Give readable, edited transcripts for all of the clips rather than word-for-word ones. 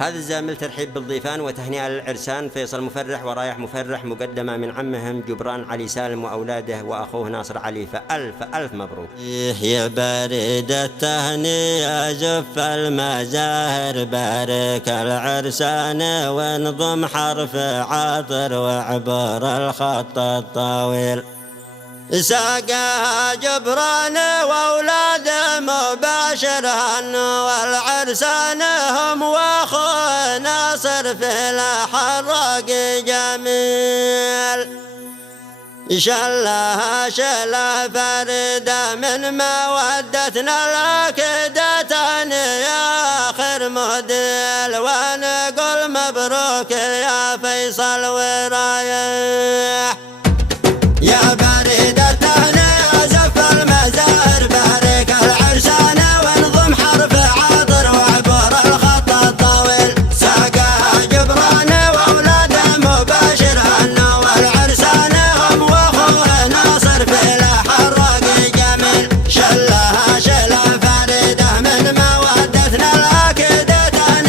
هذا الزامل ترحيب بالضيفان وتهنئة للعرسان فيصل مفرح ورايح مفرح، مقدمة من عمهم جبران علي سالم وأولاده وأخوه ناصر علي، فألف ألف مبروك. يا بريد التهنئة زف المزاهر، بارك العرسان وانضم حرف عاطر وعبر الخط الطويل. ساقها جبران واولاده مباشرا، والعرسان هم واخوه ناصر في الحراق جميل. شلها شلا فريدة من مودتنا الأكدة يا آخر موديل، ونقول مبروك يا فيصل ورايح. يا بريد التهنئة زف المزاهر، بارك العرسان وانضم حرف عاطر وعبر الخط الطويل. ساقها جبران واولاده مباشرا، والعرسان هم واخوه ناصر في الحراق جميل. شلها شلا فريده من مودتنا الاكدة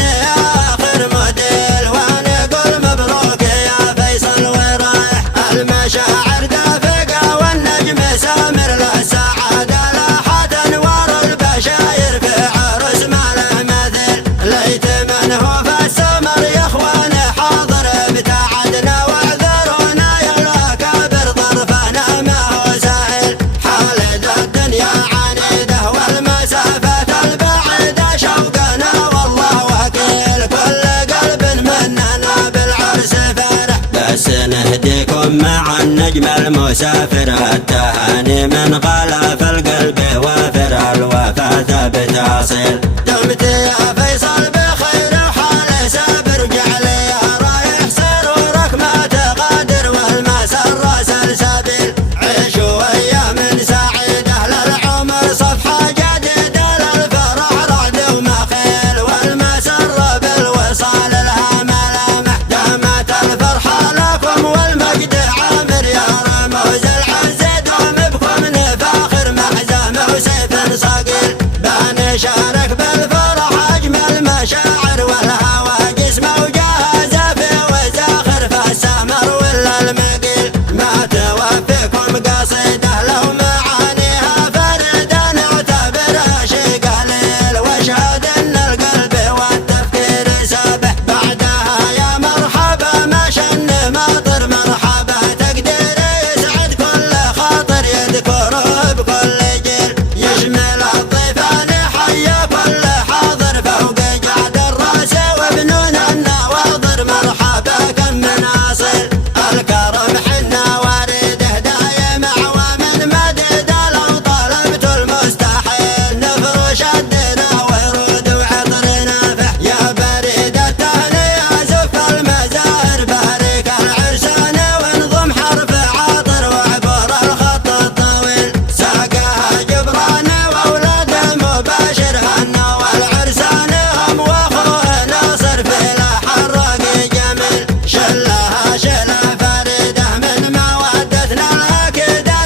يا اخر موديل، ونقول مبروك يا فيصل ورايح. المشاعر دافقة والنجم سامر له سعادة، لاحت انوار البشاير في عرس ما له مثيل. ليت من هو في السمر يا اخوان حاضر، ابتعدنا واعذرونا يا الاكابر، ظرفنا ما هو سهل. حالد الدنيا عنيده والمسافات البعيدة شوقنا والله وكيل، كل قلب مننا بالعرس فرح. بس نهديكم مع النجم المسافر التهاني من غلاف القلب وافر، الوفاة بتاصيل. دمت يا فيصل بخير وحال سابر، جعلي يا رايح سرورك ما تغادر، والمسر سلسبيل. عيشوا ايام سعيدة للعمر صفحة جديدة، للفرح رعد ومخيل، والمسر بالوصال لها ملامح. دامت الفرحة لكم والمجد عامر، يا رموز العز دوم بكم نفاخر، محزم وسيف صقيل. بنشارك بالفرح اجمل مشاعر، والهوى جسمه وجاهزه في وزاخر، فالسمر ولا المقيل. ما توفيكم قصيده لو معانيها فريده، نعتبرها شي قليل، واشهد ان القلب والتفكير سابح. بعدها يا مرحبا ما شن ماطر، مرحبا تقدير يسعد كل خاطر، يذكره بكل جيل. يشمل الضيفان حيا كل حاضر، فوق جعد الراس وبنون النواظر، مرحبا كم من اصيل. الكرم حنا وريده دايم ومن مديد، لو طلبت المستحيل نفرش الدنا ورود وعطر نافح. يا بريد التهنئة زف المزاهر، بارك العرسان وانضم حرف عاطر وعبر الخط الطويل. ساقها جبران واولاده مباشرا، والعرسان هم واخوه ناصر في الحراق جميل. شلها شلا فريده من مودتنا الاكدة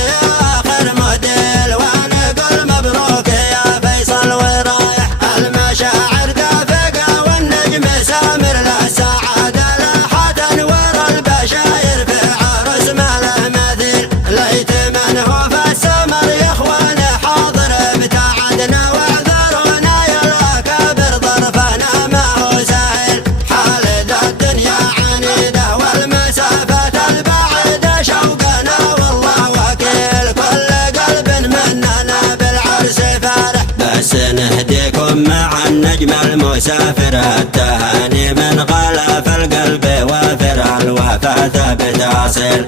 يا اخر موديل، ونقول مبروك يا فيصل ورايح. المشاعر دافقة والنجم سامر له سعادة، لاحت انوار البشاير في عرس ما له مثيل. ليت من هو في السمر يا اخوان حاضر، ابتعدنا واعذرونا يا الاكابر، ظرفنا ما هو سهل. حالد الدنيا عنيده والمسافات البعيدة شوقنا والله وكيل، كل قلب مننا بالعرس فرح. بس نهديكم مع النجم المسافر التهاني من غلاف القلب وافر، الوفاة بتاصيل.